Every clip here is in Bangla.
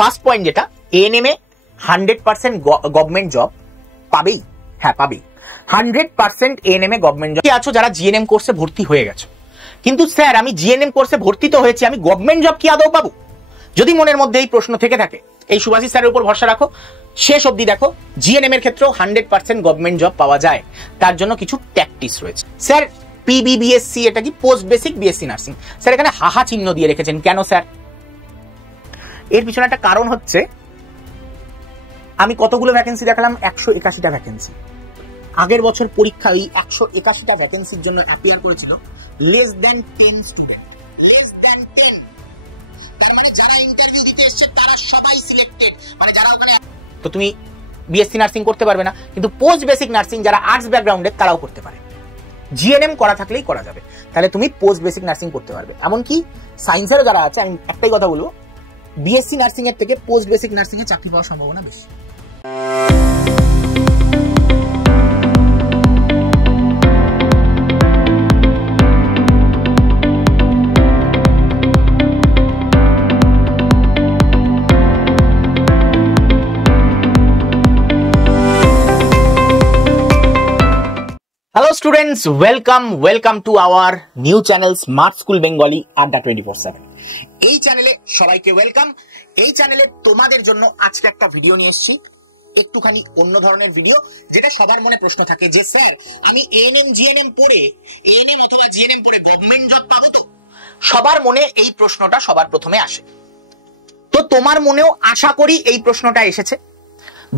ফার্স্ট পয়েন্ট যেটা, এএনএম এ 100% গভর্নমেন্ট জব পাবেই, হ্যাঁ পাবেই 100% এএনএম এ গভর্নমেন্ট জব। আছো যারা জিএনএম কোর্সে ভর্তি হয়ে গেছো, কিন্তু স্যার আমি জিএনএম কোর্সে ভর্তি তো হয়েছি, আমি গভর্নমেন্ট জব কি আদৌ পাবো? যদি মনের মধ্যে এই প্রশ্ন থেকে থাকে, এই সুভাষিস স্যারের উপর ভরসা রাখো, শেষ অবধি দেখো জিএনএম এর ক্ষেত্রেও 100% গভর্নমেন্ট জব পাওয়া যায়। তার জন্য কিছু ট্যাকটিক্স রয়েছে। স্যার পিবিবিএসসি এটা কি post basic BSc nursing, sir এখানে হাহা চিহ্ন দিয়ে রেখেছেন কেন স্যার? এর পিছনে একটা কারণ হচ্ছে, আমি কতগুলো ভ্যাকেন্সি দেখালাম, 181টা ভ্যাকেন্সি। আগের বছর পরীক্ষা এই 181টা ভ্যাকেন্সির জন্য অ্যাপিয়ার করেছিল less than 10 student, less than 10। তার মানে যারা ইন্টারভিউ দিতে এসেছে তারা সবাই সিলেক্টেড, মানে যারা ওখানে, তো তুমি বিএসসি নার্সিং করতে পারবে না, কিন্তু পোস্ট বেসিক নার্সিং যারা আর্টস ব্যাকগ্রাউন্ডের তারাও করতে পারে। জিএনএম করা থাকলেই করা যাবে, তাহলে তুমি পোস্ট বেসিক নার্সিং করতে পারবে। এমনকি সায়েন্সেরও যারা আছে, আমি একটাই কথা বলবো, বিএসসি নার্সিং এর থেকে পোস্ট বেসিক নার্সিং এ চাকরি পাওয়ার সম্ভাবনা বেশি। Hello students, welcome to our new channel Smart School Bengali Adda 24/7। এই চ্যানেলে সবাইকে ওয়েলকাম। এই চ্যানেলে তোমাদের জন্য আজকে একটা ভিডিও নিয়ে এসেছি, একটুখানি অন্য ধরনের ভিডিও, যেটা সবার মনে প্রশ্ন থাকে যে স্যার আমি এএনএম জিএনএম পড়ে, এএনএম অথবা জিএনএম পড়ে গভর্নমেন্ট জব পাবো তো? সবার মনে এই প্রশ্নটা সবার প্রথমে আসে। তো তোমার মনেও আশা করি এই প্রশ্নটা এসেছে।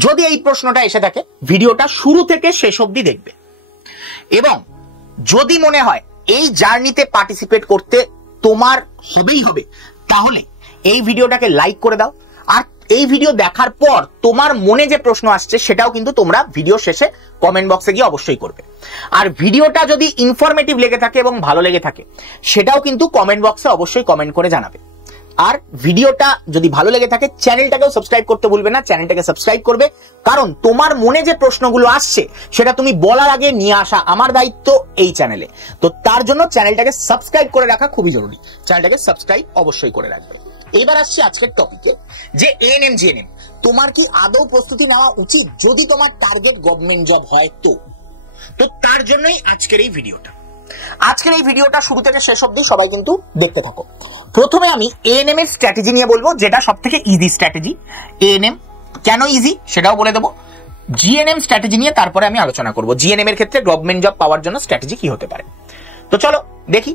যদি এই প্রশ্নটা এসে থাকে, ভিডিওটা শুরু থেকে শেষ অবধি দেখবে, এবং যদি মনে হয় এই জার্নিতে পার্টিসিপেট করতে তোমার হবেই হবে, তাহলে এই ভিডিওটাকে লাইক করে দাও। আর এই ভিডিও দেখার পর তোমার মনে যে প্রশ্ন আসছে সেটাও কিন্তু তোমরা ভিডিও শেষে কমেন্ট বক্সে গিয়ে অবশ্যই করবে। আর ভিডিওটা যদি ইনফরমেটিভ লেগে থাকে এবং ভালো লেগে থাকে, সেটাও কিন্তু কমেন্ট বক্সে অবশ্যই কমেন্ট করে জানাবে। আর ভিডিওটা যদি ভালো লেগে থাকে, চ্যানেলটাকেও সাবস্ক্রাইব করতে ভুলবে না, চ্যানেলটাকে সাবস্ক্রাইব করবে, কারণ তোমার মনে যে প্রশ্নগুলো আসছে সেটা তুমি বলার আগে নিয়ে আসা আমার দায়িত্ব এই চ্যানেলে। তো তার জন্য চ্যানেলটাকে সাবস্ক্রাইব করে রাখা খুবই জরুরি, চ্যানেলটাকে সাবস্ক্রাইব অবশ্যই করে রাখবে। এবার আসছি আজকের টপিকে, যে এএনএম জিএনএম তোমার কি আদৌ প্রস্তুতি নেওয়া উচিত যদি তোমার টার্গেট গভর্নমেন্ট জব হয়? তো তার জন্যই আজকের এই ভিডিওটা। আজকের এই ভিডিওটা শুরু থেকে শেষ অবধি সবাই কিন্তু দেখতে থাকো। প্রথমে আমি এএনএম এর স্ট্র্যাটেজি নিয়ে বলবো, যেটা সবথেকে ইজি স্ট্র্যাটেজি। এএনএম কেন ইজি সেটাও বলে দেবো। জিএনএম স্ট্র্যাটেজি নিয়ে তারপরে আমি আলোচনা করব, জিএনএম এর ক্ষেত্রে গভর্নমেন্ট জব পাওয়ার জন্য স্ট্র্যাটেজি কি হতে পারে। তো চলো দেখি।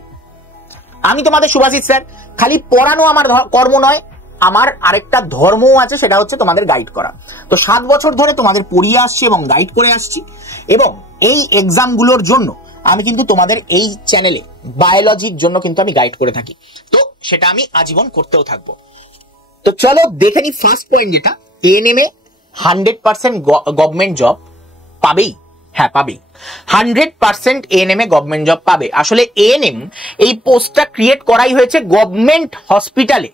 আমি তোমাদের সুভাষিস স্যার, খালি পড়ানো আমার কর্ম নয়, আমার আরেকটা ধর্মও আছে, সেটা হচ্ছে তোমাদের গাইড করা। তো 7 বছর ধরে তোমাদের পড়িয়ে আসছি এবং গাইড করে আসছি, এবং এই এক্সামগুলোর জন্য আমি কিন্তু তোমাদের এই চ্যানেলে বায়োলজির জন্য কিন্তু আমি গাইড করে থাকি, তো সেটা আমি আজীবন করতেও থাকবো। তো চলো দেখে নি ফার্স্ট পয়েন্ট যেটা, এএনএম এ 100% গভর্নমেন্ট জব পাবেই, হ্যাঁ পাবেই 100% এএনএম এ গভর্নমেন্ট জব পাবে। আসলে এএনএম এই পোস্টটা ক্রিয়েট করাই হয়েছে গভর্নমেন্ট হসপিটালে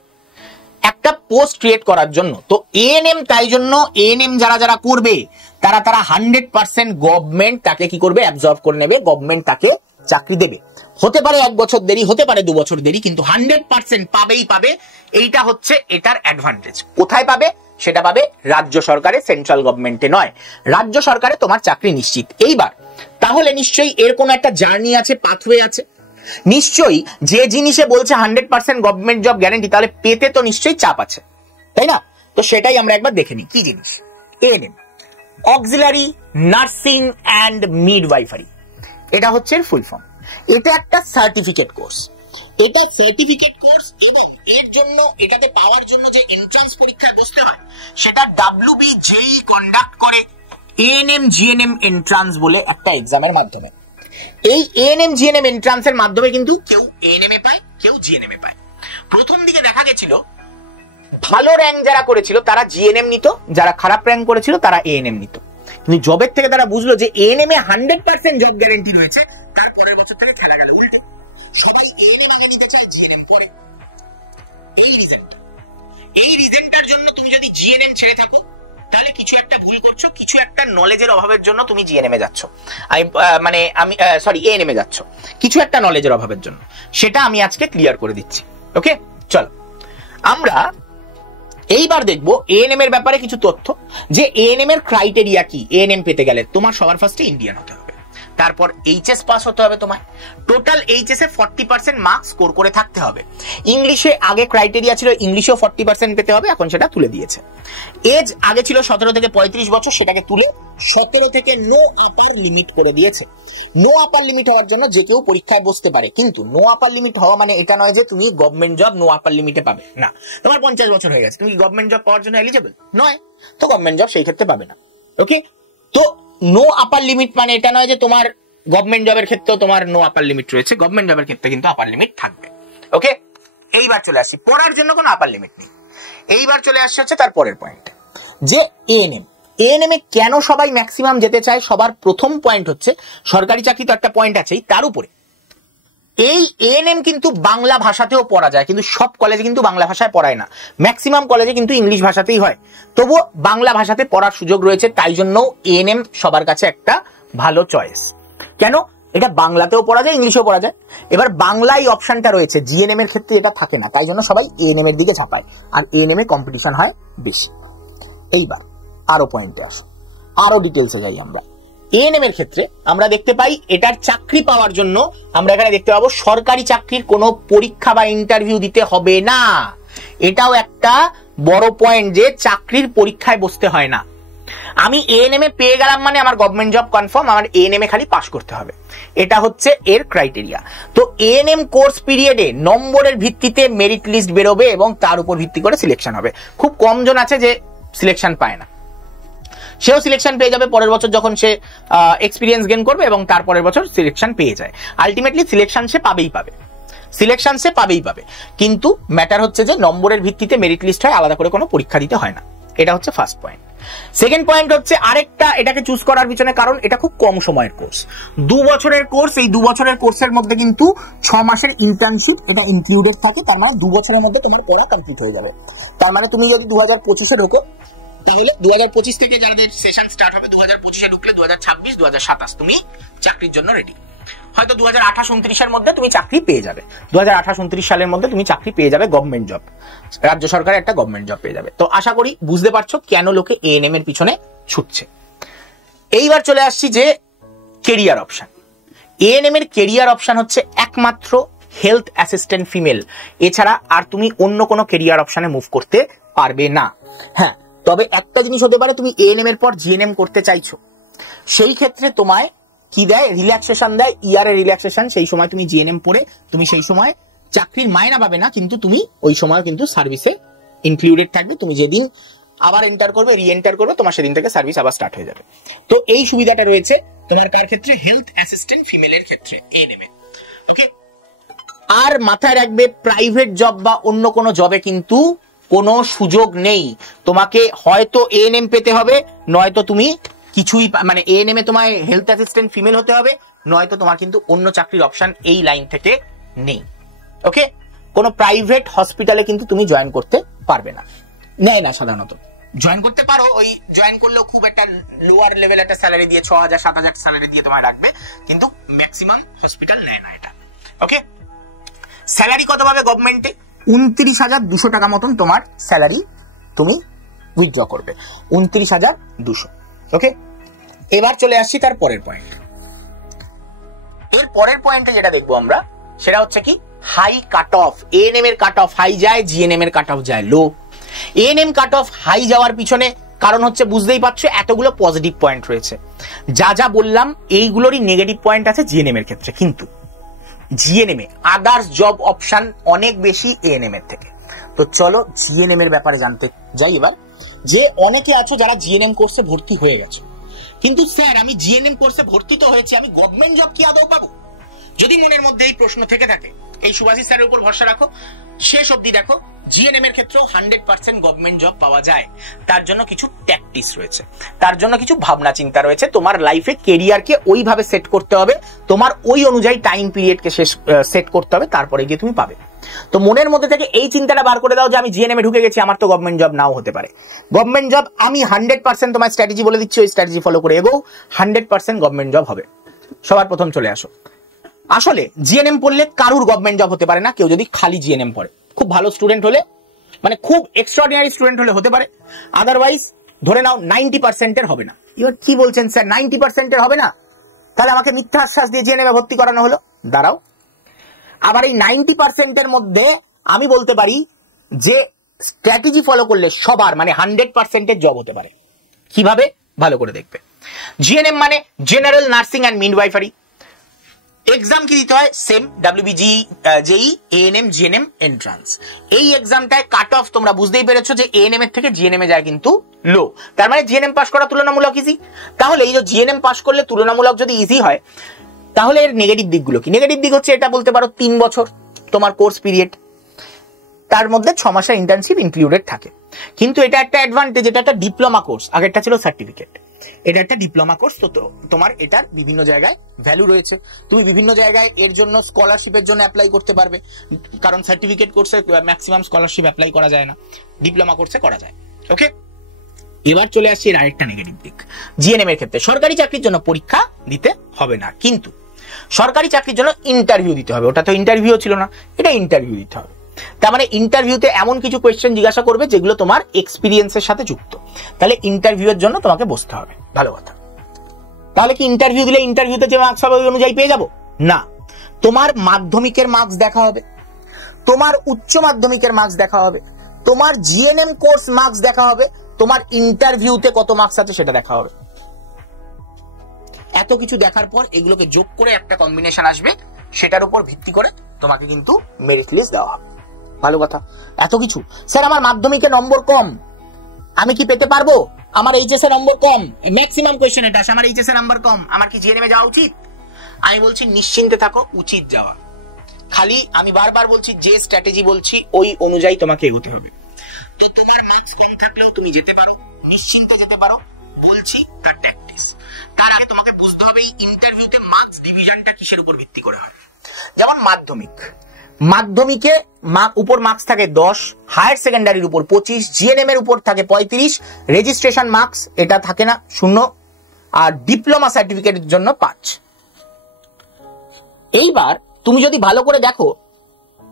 একটা পোস্ট ক্রিয়েট করার জন্য। তো এএনএম, তাই জন্য এএনএম যারা যারা করবে তারা 100% গভর্নমেন্ট তাকে কি করবে, অ্যাবজর্ব করে নেবে, গভর্নমেন্ট তাকে চাকরি দেবে। হতে পারে 1 বছর দেরি, হতে পারে 2 বছর দেরি, কিন্তু 100% পাবেই পাবে। এইটা হচ্ছে এটার অ্যাডভান্টেজ। কোথায় পাবে? সেটা পাবে রাজ্য সরকারে, সেন্ট্রাল গভর্নমেন্টে নয়, রাজ্য সরকারে তোমার চাকরি নিশ্চিত। এইবার তাহলে নিশ্চয়ই এর কোনো একটা জার্নি আছে, পাথওয়ে আছে নিশ্চয়ই। যে জিনিসে বলছে 100% গভর্নমেন্ট জব গ্যারান্টি, তাহলে পেতে তো নিশ্চয়ই চাপ আছে, তাই না? তো সেটাই আমরা একবার দেখে নিই কি জিনিস। ANM, auxiliary nursing and midwifery, এটা হচ্ছে ফুল ফর্ম। এটা একটা সার্টিফিকেট কোর্স, এটা সার্টিফিকেট কোর্স, এবং এর জন্য, এটাতে পাওয়ার জন্য যে এন্ট্রান্স পরীক্ষায় বসতে হয় সেটা WBJEE কন্ডাক্ট করে এএনএম জিএনএম এন্ট্রান্স বলে একটা এক্সামের মাধ্যমে। এই এএনএম জিএনএম এন্ট্রান্সের মাধ্যমে কিন্তু কেউ এএনএম এ পায়, কেউ জিএনএম এ পায়। প্রথম দিকে দেখা গেছিল ভালো র্যাঙ্ক যারা করেছিল তারা জিএনএম নিত, যারা খারাপ র্যাঙ্ক করেছিল তারা এএনএম নিত। কিন্তু জবের থেকে তারা বুঝলো যে এএনএম এ 100% জব গ্যারান্টি রয়েছে, তার পরের বছর থেকে খেলা গেল উল্টে, সবাই এএনএম আগে নিতে চায়, জিএনএম পরে। এই রিজনটার জন্য তুমি যদি জিএনএম ছেড়ে থাকো, তাহলে কিছু একটা ভুল করছো, কিছু একটা নলেজের অভাবের জন্য তুমি জিএনএম এ যাচ্ছ, এএনএম এ যাচ্ছ, কিছু একটা নলেজের অভাবের জন্য। সেটা আমি আজকে ক্লিয়ার করে দিচ্ছি। ওকে, চলো আমরা এইবার দেখবো এএনএম এর ব্যাপারে কিছু তথ্য, যে এএনএম এর ক্রাইটেরিয়া কি। এএনএম পেতে গেলে তোমার সবার ফার্স্টে ইন্ডিয়ান হতে হবে, তারপর এইচএস পাস হতে হবে, তোমার টোটাল এইচএস এ 40% মার্কস স্কোর করে থাকতে হবে। ইংলিশে আগে ক্রাইটেরিয়া ছিল ইংলিশেও 40% পেতে হবে, এখন সেটা তুলে দিয়েছে। এজ আগে ছিল 17 থেকে 35 বছর, সেটাকে তুলে 17 থেকে নো আপার লিমিট করে দিয়েছে। নো আপার লিমিট হওয়ার জন্য যে কেউ পরীক্ষায় বসতে পারে, কিন্তু নো আপার লিমিট হওয়া মানে এটা নয় যে তুমি গভর্নমেন্ট জব নো আপার লিমিটে পাবে না। তোমার 50 বছর হয়ে গেছে, তুমি গভর্নমেন্ট জব পাওয়ার জন্য এলিজিবল নয়, তো গভর্নমেন্ট জব সেই ক্ষেত্রে পাবে না। ওকে, তো নো আপার লিমিট মানে এটা নয় যে তোমার গভর্নমেন্ট জবের ক্ষেত্রেও তোমার নো আপার লিমিট রয়েছে, গভর্নমেন্ট জবের ক্ষেত্রে কিন্তু আপার লিমিট থাকবে। ওকে, এইবার চলে আসি, পড়ার জন্য কোনো আপার লিমিট নেই। এইবার চলে আসছে হচ্ছে তার পরের পয়েন্ট, যে এএনএম। এএনএম এ কেন সবাই ম্যাক্সিমাম যেতে চায়? সবার প্রথম পয়েন্ট হচ্ছে সরকারি চাকরি তো একটা পয়েন্ট আছেই, তার উপরে এই এএনএম কিন্তু বাংলা ভাষাতেও পড়া যায়, কিন্তু সব কলেজে কিন্তু বাংলা ভাষায় পড়ায় না, ম্যাক্সিমাম কলেজে কিন্তু ইংলিশ ভাষাতেই হয়। তবুও বাংলা ভাষাতে পড়ার সুযোগ রয়েছে, তাই জন্য এএনএম সবার কাছে একটা ভালো চয়েস। কেন? এটা বাংলাতেও পড়া যায়, ইংলিশেও পড়া যায়। এবার বাংলায় অপশনটা রয়েছে, জিএনএম এর ক্ষেত্রে এটা থাকে না, তাই জন্য সবাই এএনএম এর দিকে ঝাঁপায়, আর এএনএম এ কম্পিটিশন হয় বেশি। এইবার আরো পয়েন্টে আসো, আরো ডিটেলসে যাই আমরা। এএনএম এর ক্ষেত্রে আমরা দেখতে পাই এটার চাকরি পাওয়ার জন্য আমরা এখানে দেখতে পাবো সরকারি চাকরির কোনো পরীক্ষা বা ইন্টারভিউ দিতে হবে না। এটাও একটা বড় পয়েন্ট, যে চাকরির পরীক্ষায় বসতে হয় না। আমি এএনএম এ পেয়ে গেলাম মানে আমার গভর্নমেন্ট জব কনফার্ম, আমার এএনএম এ খালি পাস করতে হবে, এটা হচ্ছে এর ক্রাইটেরিয়া। তো এএনএম কোর্স পিরিয়ডে নম্বরের ভিত্তিতে মেরিট লিস্ট বেরোবে এবং তার উপর ভিত্তি করে সিলেকশন হবে। খুব কম জন আছে যে সিলেকশন পায় না, সেও সিলেকশন পেয়ে যাবে পরের বছর যখন সে এক্সপিরিয়েন্স গেইন করবে, এবং তারপরের বছর সিলেকশন পেয়ে যায়। আলটিমেটলি সিলেকশন সে পাবেই পাবে, সিলেকশন সে পাবেই পাবে, কিন্তু ম্যাটার হচ্ছে যে নম্বরের ভিত্তিতে মেরিট লিস্ট হয়, আলাদা করে কোনো পরীক্ষা দিতে হয় না। এটা হচ্ছে ফার্স্ট পয়েন্ট। সেকেন্ড পয়েন্ট হচ্ছে আরেকটা এটাকে চুজ করার পিছনে কারণ, এটা খুব কম সময়ের কোর্স, 2 বছরের কোর্স। এই 2 বছরের কোর্সের মধ্যে কিন্তু 6 মাসের ইন্টার্নশিপ এটা ইনক্লুডেড থাকে, তার মানে 2 বছরের মধ্যে তোমার পড়া কমপ্লিট হয়ে যাবে। তার মানে তুমি যদি 2025-এ ঢোকো, তাহলে 2025 থেকে যাদের সেশন স্টার্ট হবে, 2025-এ ঢুকলে 2026, 2027 তুমি চাকরির জন্য রেডি। হয়তো 2028-29-এর মধ্যে তুমি চাকরি পেয়ে যাবে, 2028-29 সালের মধ্যে তুমি চাকরি পেয়ে যাবে, গভর্নমেন্ট জব, রাজ্য সরকারের একটা গভর্নমেন্ট জব পেয়ে যাবে। তো আশা করি বুঝতে পারছো কেন লোকে এএনএম এর পিছনে ছুটছে। এইবার চলে আসছি যে কেরিয়ার অপশন। এএনএম এর কেরিয়ার অপশন হচ্ছে একমাত্র হেলথ অ্যাসিস্ট্যান্ট ফিমেল, এছাড়া আর তুমি অন্য কোনো কেরিয়ার অপশনে মুভ করতে পারবে না। হ্যাঁ, তবে একটা জিনিস হতে পারে, তুমি এএনএম এর পর জিএনএম করতে চাইছো, সেই ক্ষেত্রে তোমায় কি দেয়? রিল্যাক্সেশন দেয়, ইয়ারের রিল্যাক্সেশন। সেই সময় তুমি জিএনএম পড়ে তুমি সেই সময় চাকরির মায়না পাবে না, কিন্তু তুমি ওই সময় কিন্তু সার্ভিসে ইনক্লুডেড থাকবে। তুমি যেদিন আবার এন্টার করবে, রি এন্টার করবে, তোমার সেদিন থেকে সার্ভিস আবার স্টার্ট হয়ে যাবে। তো এই সুবিধাটা রয়েছে তোমার কার ক্ষেত্রে? হেলথ অ্যাসিস্ট্যান্ট ফিমেলের ক্ষেত্রে এএনএম এ। ওকে, আর মাথায় রাখবে প্রাইভেট জব বা অন্য কোনো জবে কিন্তু কোনো সুযোগ নেই। তোমাকে হয়তো এএনএম পেতে হবে, নয়তো তুমি কিছুই মানে এএনএম এ তোমায় হেলথ অ্যাসিস্ট্যান্ট ফিমেল হতে হবে, নয়তো তোমার কিন্তু অন্য চাকরির অপশন এই লাইন থেকে নেই। ওকে, কোনো প্রাইভেট হসপিটালে কিন্তু তুমি জয়েন করতে পারবে না, নেয় না সাধারণত। জয়েন করতে পারো, ওই জয়েন করলেও খুব একটা লোয়ার লেভেল একটা স্যালারি দিয়ে 6,000-7,000 স্যালারি দিয়ে তোমায় রাখবে, কিন্তু ম্যাক্সিমাম হসপিটাল নেয় না এটা। ওকে, স্যালারি কত পাবে গভর্নমেন্টে? 29,200 টাকা মতন তোমার স্যালারি তুমি উইথড্র করবে, 29,200। ওকে, এবার চলে আসছি তার পরের পয়েন্ট। এর পরের পয়েন্টে যেটা দেখবো আমরা, সেটা হচ্ছে কি হাই কাট অফ। এএনএম এর কাট অফ হাই যায়, জিএনএম এর কাট অফ যায় লো। এএনএম কাট অফ হাই যাওয়ার পিছনে কারণ হচ্ছে, বুঝতেই পারছো, এতগুলো পজিটিভ পয়েন্ট রয়েছে। যা যা বললাম এইগুলোরই নেগেটিভ পয়েন্ট আছে জিএনএম এর ক্ষেত্রে, কিন্তু জিএনএম এ আদার্স জব অপশন অনেক বেশি এএনএম এর থেকে। তো চলো জিএনএম এর ব্যাপারে জানতে যাই এবার। যে অনেকে আছো যারা জিএনএম কোর্সে ভর্তি হয়ে গেছো, কিন্তু স্যার আমি জিএনএম কোর্সে ভর্তি তো হয়েছে, আমি গভর্নমেন্ট জব কি আদৌ পাবো? যদি মনের মধ্যে এই প্রশ্ন থেকে থাকে, এই সুভাষিস স্যারের উপর ভরসা রাখো, শেষ অবধি দেখো। জিএনএম এর ক্ষেত্রেও 100% গভর্নমেন্ট জব পাওয়া যায়। তার জন্য কিছু ট্যাকটিক্স রয়েছে, তার জন্য কিছু ভাবনা চিন্তা রয়েছে। তোমার লাইফে কেরিয়ারকে ওইভাবে সেট করতে হবে, তোমার ওই অনুযায়ী টাইম পিরিয়ডকে সেট করতে হবে, তারপরে গিয়ে তুমি পাবে। তো মনের মধ্যে থেকে এই চিন্তাটা বার করে দাও যে আমি জিএনএম এ ঢুকে গেছি, আমার তো গভর্নমেন্ট জব নাও হতে পারে। গভর্নমেন্ট জব আমি 100% তোমার স্ট্র্যাটেজি বলে দিচ্ছি, ওই স্ট্র্যাটেজি ফলো করে এগো, 100% গভর্নমেন্ট জব হবে। সবার প্রথম চলে আসো। আসলে জিএনএম পড়লে কারুর গভর্নমেন্ট জব হতে পারে না, কেউ যদি খালি জিএনএম পড়ে। খুব ভালো স্টুডেন্ট হলে মানে খুব এক্সট্রাঅর্ডিনারি স্টুডেন্ট হলে হতে পারে, আদারওয়াইজ ধরে নাও 90% হবে না। এবার কি বলছেন স্যার 90% হবে না, তাহলে আমাকে মিথ্যা আশ্বাস দিয়ে জিএনএম এ ভর্তি করানো হলো। দাঁড়াও, আবার এই 90% মধ্যে আমি বলতে পারি যে স্ট্র্যাটেজি ফলো করলে সবার মানে 100% জব হতে পারে। কিভাবে? ভালো করে দেখবে। জিএনএম মানে general nursing and midwifery. Exam কি দিতে হয়? সেম ডাব্লিউবিজি, জেই, এএনএম, জিএনএম এন্ট্রান্স। এই এক্সামটায় কাট অফ তোমরা বুঝতেই পেরেছো যে এএনএম এর থেকে জিএনএম এ যায় কিন্তু লো। তার মানে জিএনএম পাস করা তুলনামূলক ইজি। তাহলে এই যে জিএনএম পাস করলে তুলনামূলক যদি ইজি হয়, তাহলে এর নেগেটিভ দিকগুলো কি? নেগেটিভ দিক হচ্ছে এটা বলতে পারো 3 বছর তোমার কোর্স পিরিয়ড, তার মধ্যে 6 মাসের ইন্টার্নশিপ ইনক্লুডেড থাকে। কিন্তু এটা একটা অ্যাডভান্টেজ, এটা একটা ডিপ্লোমা কোর্স, আগেরটা ছিল সার্টিফিকেট, এটা একটা ডিপ্লোমা কোর্স। তো তোমার এটার বিভিন্ন জায়গায় ভ্যালু রয়েছে, তুমি বিভিন্ন জায়গায় এর জন্য স্কলারশিপের জন্য অ্যাপ্লাই করতে পারবে, কারণ সার্টিফিকেট কোর্সে ম্যাক্সিমাম স্কলারশিপ অ্যাপ্লাই করা যায় না, ডিপ্লোমা কোর্সে করা যায়। ওকে, এবার চলে আসছি এর আরেকটা নেগেটিভ দিক। জিএনএম এর ক্ষেত্রে সরকারি চাকরির জন্য পরীক্ষা দিতে হবে না, কিন্তু সরকারি চাকরির জন্য ইন্টারভিউ দিতে হবে। ওটা তো ইন্টারভিউ ছিল না, এটা ইন্টারভিউ দিতে হবে। তার মানে ইন্টারভিউতে এমন কিছু কোয়েশ্চেন জিজ্ঞাসা করবে যেগুলো তোমার এক্সপিরিয়েন্সের সাথে যুক্ত, তাহলে ইন্টারভিউ এর জন্য তোমাকে বসতে হবে। ভালো কথা। তাহলে কি ইন্টারভিউ দিলে ইন্টারভিউতে যে মার্কস হবে ওই অনুযায়ী পেয়ে যাবো? না, তোমার মাধ্যমিকের মার্কস দেখা হবে, তোমার উচ্চ মাধ্যমিকের মার্কস দেখা হবে, তোমার জিএনএম কোর্স মার্কস দেখা হবে, তোমার ইন্টারভিউতে কত মার্কস আছে সেটা দেখা হবে। এত কিছু দেখার পর এগুলোকে যোগ করে একটা কম্বিনেশন আসবে, সেটার উপর ভিত্তি করে তোমাকে কিন্তু মেরিট লিস্ট দেওয়া হবে। ভালো কথা। এত কিছু, স্যার আমার মাধ্যমিকে নম্বর কম, আমি কি পেতে পারবো? আমার এইচএস এ নম্বর কম, ম্যাক্সিমাম কোয়েশ্চেন এটা আসে, আমার এইচএস এ নাম্বার কম, আমার কি জিএনএম এ যাওয়া উচিত? আমি বলছি নিশ্চিন্তে থাকো, উচিত যাওয়া। খালি আমি বারবার বলছি যে স্ট্র্যাটেজি বলছি ওই অনুযায়ী তোমাকে এগোতে হবে। তো তোমার মার্কস কম থাকলেও তুমি যেতে পারো, নিশ্চিন্তে যেতে পারো, বলছি তার ট্যাকটিক্স। তার আগে তোমাকে বুঝতে হবে এই ইন্টারভিউতে মার্কস ডিভিশনটা কিসের উপর ভিত্তি করে হয়। যেমন মাধ্যমিকে উপর মার্কস থাকে 10, হায়ার সেকেন্ডারির উপর 25, জিএনএম এর উপর থাকে 35, রেজিস্ট্রেশন মার্কস এটা থাকে না 0, আর ডিপ্লোমা সার্টিফিকেটের জন্য 5। এইবার তুমি যদি ভালো করে দেখো,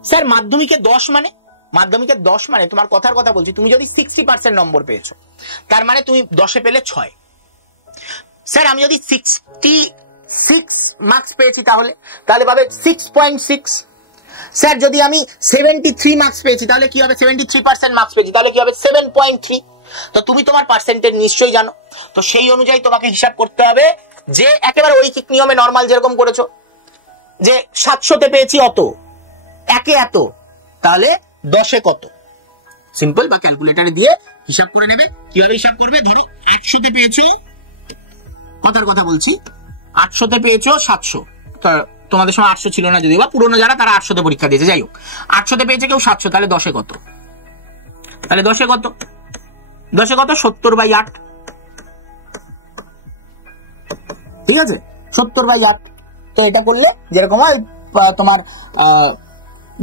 স্যার মাধ্যমিকে 10 মানে তোমার কথার কথা বলছি, তুমি যদি 60% নম্বর পেয়েছো, তার মানে তুমি 10-এ পেলে 6। স্যার আমি যদি 66 মার্কস পেয়েছি তাহলে পাবে 6.6। স্যার যদি আমি 73 মার্কস পেয়েছি তাহলে কি হবে? 73% মার্কস পেয়েছি তাহলে কি হবে? 7.3। তো তুমি তোমার পার্সেন্টেজ নিশ্চয়ই জানো, তো সেই অনুযায়ী তোমাকে হিসাব করতে হবে যে একেবারে ঐকিক নিয়মে নরমাল যেরকম করেছো, যে 700-তে পেয়েছি অত, একে এত, তাহলে 10-এ কত, সিম্পল বা ক্যালকুলেটরে দিয়ে হিসাব করে নেবে। কিভাবে হিসাব করবে? ধরো 800-তে পেয়েছো, কথার কথা বলছি, 800-তে পেয়েছো 700, তোমাদের সময় 800 ছিল না যদিও, বা পুরোনো যারা তারা 800-তে পরীক্ষা দিয়েছে, যাই হোক 800-তে পেয়েছে কেউ 700, তাহলে 10-এ কত? তাহলে 10-এ কত? 70/8। ঠিক আছে, 70/8। তো এটা করলে যেরকম হয় তোমার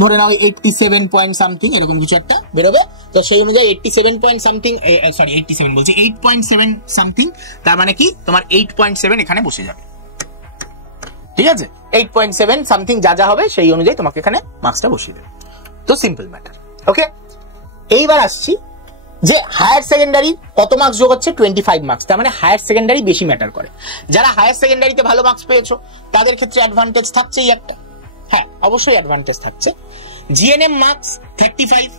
ধরে নাও 87 পয়েন্ট সামথিং এরকম কিছু একটা বেরোবে। তো সেই অনুযায়ী 87 পয়েন্ট সামথিং, সরি 87 বলছি, 8.7 সামথিং, তার মানে কি তোমার 8.7 এখানে বসে যাবে। ঠিক আছে, 8.7 সামথিং যা যা হবে সেই অনুযায়ী তোমাকে এখানে মার্কসটা বসিয়ে দেবে। তো সিম্পল ম্যাটার। ওকে, এইবার আসছি যে হায়ার সেকেন্ডারি কত মার্কস যোগ হচ্ছে? 25 মার্কস। তার মানে হায়ার সেকেন্ডারি বেশি ম্যাটার করে। যারা হায়ার সেকেন্ডারিতে ভালো মার্কস পেয়েছো তাদের ক্ষেত্রে অ্যাডভান্টেজ থাকছেই একটা, হ্যাঁ অবশ্যই অ্যাডভান্টেজ থাকছে। জিএনএম মার্কস 35,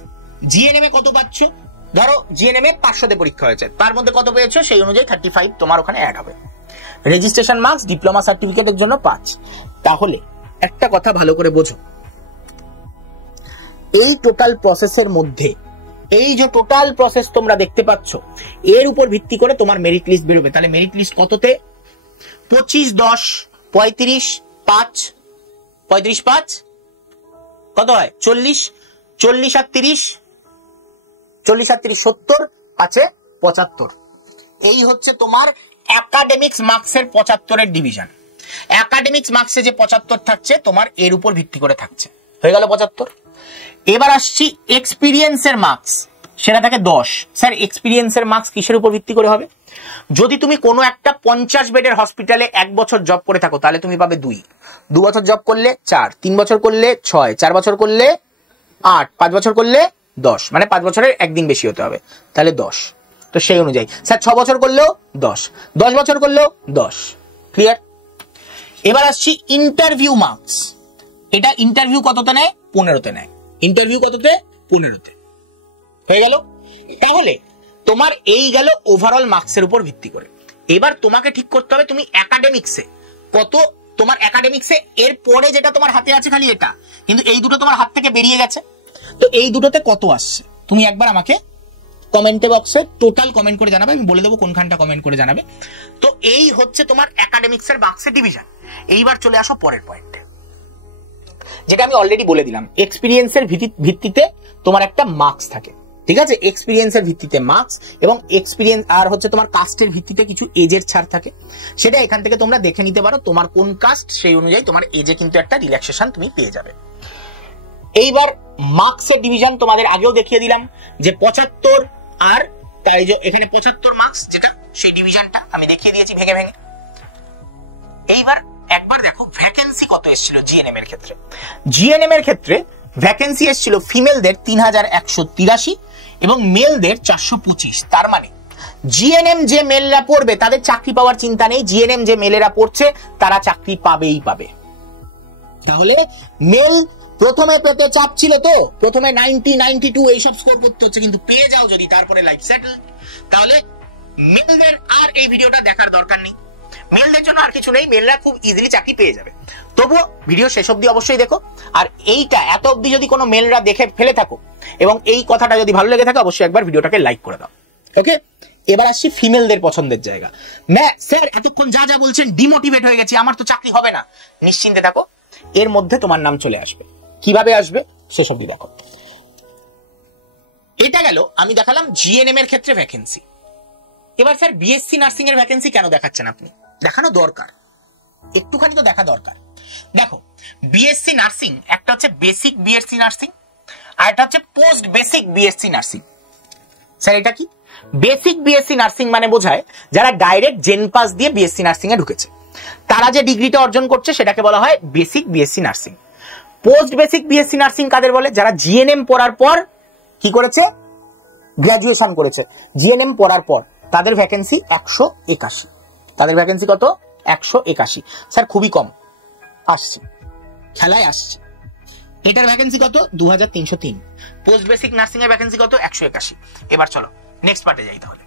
জিএনএম এ কত পাচ্ছ? ধরো জিএনএম এ 500-তে পরীক্ষা হয়েছে, তার মধ্যে কত পেয়েছো সেই অনুযায়ী 35 তোমার ওখানে অ্যাড হবে। রেজিস্ট্রেশন মার্কস ডিপ্লোমা সার্টিফিকেটের জন্য 5। তাহলে একটা কথা ভালো করে বোঝো, এই টোটাল প্রসেসের মধ্যে এই যে টোটাল প্রসেস তোমরা দেখতে পাচ্ছ, এর উপর ভিত্তি করে তোমার মেরিট লিস্ট বেরোবে। তাহলে মেরিট লিস্ট কততে? 25, 10, 35, 5, 35, 5 কত হয়? 40, 40 আর 30, 40 আর 30 70, 5-এ 75। এই হচ্ছে তোমার একাডেমিক্স মার্কসের 75-এর ডিভিশন। একাডেমিক্স মার্কসে যে 75 থাকছে তোমার এর উপর ভিত্তি করে থাকছে, হয়ে গেল 75। এবার আসছি এক্সপিরিয়েন্সের মার্কস, সেটা থাকে 10। স্যার এক্সপিরিয়েন্সের মার্কস কিসের উপর ভিত্তি করে হবে? যদি তুমি কোনো একটা 50 বেডের হসপিটালে 1 বছর জব করে থাকো তাহলে তুমি পাবে 2 বছর জব করলে 4, 3 বছর করলে 6, 4 বছর করলে 8, 5 বছর করলে 10, মানে 5 বছরের একদিন বেশি হতে হবে, তাহলে 10। তো সেই অনুযায়ী স্যার 6 বছর করলেও 10, 10 বছর করলেও 10। ক্লিয়ার? এবার আসছি ইন্টারভিউ মার্কস। এটা ইন্টারভিউ কততে নেয়? 15তে নেয়। ইন্টারভিউ কততে? 15তে। হয়ে গেল? তাহলে তোমার এই গেল ওভারঅল মার্কসের উপর ভিত্তি করে। এবার তোমাকে ঠিক করতে হবে তুমি একাডেমিক্সে কত, তোমার একাডেমিক্সে এর পরে যেটা তোমার হাতে আছে খালি এটা, কিন্তু এই দুটো তোমার হাত থেকে বেরিয়ে গেছে, তো এই দুটোতে কত আসছে তুমি একবার আমাকে কমেন্টে বক্সে টোটাল কমেন্ট করে জানাবে, আমি বলে দেবো কোনখানটা কমেন্ট করে জানাবে। তো এই হচ্ছে তোমার একাডেমিক্সের মার্কসের ডিভিশন। এইবার চলে আসো পরের পয়েন্টে, যেটা আমি অলরেডি বলে দিলাম, এক্সপিরিয়েন্সের ভিত্তিতে তোমার একটা মার্কস থাকে, ঠিক আছে? এক্সপিরিয়েন্সের ভিত্তিতে মার্কস, এবং এক্সপিরিয়েন্স আর হচ্ছে তোমার কাস্টের ভিত্তিতে কিছু এজের ছাড় থাকে, সেটা এখান থেকে তোমরা দেখে নিতে পারো তোমার কোন কাস্ট, সেই অনুযায়ী তোমার এজে কিন্তু একটা রিল্যাক্সেশন তুমি পেয়ে যাবে। এইবার মার্কসের ডিভিশন তোমাদের আগেও দেখিয়ে দিলাম যে 75 আর তাই যে এখানে 75 মার্কস, যেটা সেই ডিভিশনটা আমি দেখিয়ে দিয়েছি ভেঙে ভেঙে। এইবার একবার দেখো ভ্যাকেন্সি কত এসেছিল জিএনএম এর ক্ষেত্রে। জিএনএম এর ক্ষেত্রে ভ্যাকেন্সি এসেছিল ফিমেলদের 3183 এবং মেলদের 425। তার মানে জিএনএম যে মেলরা পড়বে তাদের চাকরি পাওয়ার চিন্তা নেই, জিএনএম যে মেলেরা পড়ছে তারা চাকরি পাবেই পাবে। তাহলে মেল প্রথমে পেতে চাপ ছিল, তো প্রথমে 90, 92 এইসব স্কোর করতে হচ্ছে, কিন্তু পেয়ে যাও যদি তারপরে লাইফ সেটেল, তাহলে মেলদের আর এই ভিডিওটা দেখার দরকার নেই। মেলদের জন্য আর কিছু নেই, মেলরা খুব ইজিলি চাকরি পেয়ে যাবে। তবুও ভিডিও শেষ অবধি অবশ্যই দেখো, আর এইটা এত অবধি যদি কোনো মেলরা দেখে ফেলে থাকো এবং এই কথাটা যদি ভালো লেগে থাকে অবশ্যই একবার ভিডিওটাকে লাইক করে দাও। ওকে, এবার আসছি ফিমেলদের পছন্দের জায়গা। স্যার এতক্ষণ যা যা বলছেন ডিমোটিভেট হয়ে গেছি, আমার তো চাকরি হবে না। নিশ্চিন্তে থাকো, এর মধ্যে তোমার নাম চলে আসবে। কিভাবে আসবে সেসব দেখো। এটা গেল আমি দেখালাম জিএনএম এর ক্ষেত্রে ভ্যাকেন্সি। এবার স্যার বিএসসি নার্সিং এর ভ্যাকেন্সি কেন দেখাচ্ছেন আপনি? দেখানো দরকার, একটুখানি তো দেখা দরকার। দেখো বিএসসি নার্সিং একটা হচ্ছে বেসিক বিএসসি নার্সিং, আর একটা হচ্ছে post basic BSc nursing. Sir এটা কি? বেসিক বিএসসি নার্সিং মানে বোঝায় যারা ডাইরেক্ট জেন পাস দিয়ে বিএসসি নার্সিং এ ঢুকেছে, তারা যে ডিগ্রিটা অর্জন করছে সেটাকে বলা হয় basic BSc nursing. Post basic BSc nursing কাদের বলে? যারা জিএনএম পড়ার পর কি করেছে? গ্রাজুয়েশন করেছে। জিএনএম পড়ার পর তাদের ভ্যাকেন্সি 181। তাদের ভ্যাকেন্সি কত? 181। স্যার খুবই কম আসছে, খেলায় আসছে। এটার ভ্যাকেন্সি কত? 2303। পোস্ট বেসিক নার্সিং এর ভ্যাকেন্সি কত? 181। এবার চলো নেক্সট পার্টে যাই। তাহলে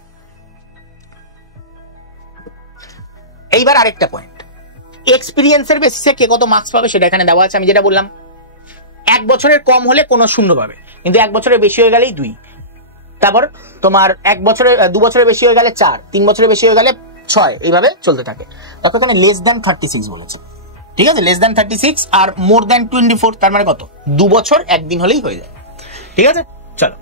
এইবার আরেকটা পয়েন্ট, এক্সপিরিয়েন্সের বেসিসে কে কত মার্কস পাবে সেটা এখানে দেওয়া আছে। আমি যেটা বললাম 1 বছরের কম হলে কোনো 0 পাবে, কিন্তু 1 বছরের বেশি হয়ে গেলেই 2। তারপর তোমার 1 বছরের 2 বছরের বেশি হয়ে গেলে 4, 3 বছরের বেশি হয়ে গেলে 6, এইভাবে চলতে থাকে। তখন এখানে লেস দ্যান 36 বলেছে, ঠিক আছে? লেস দ্যান 36 আর মোর দ্যান 24, তার মানে কত? 2 বছর 1 দিন হলেই হয়ে যায়, ঠিক আছে? চলো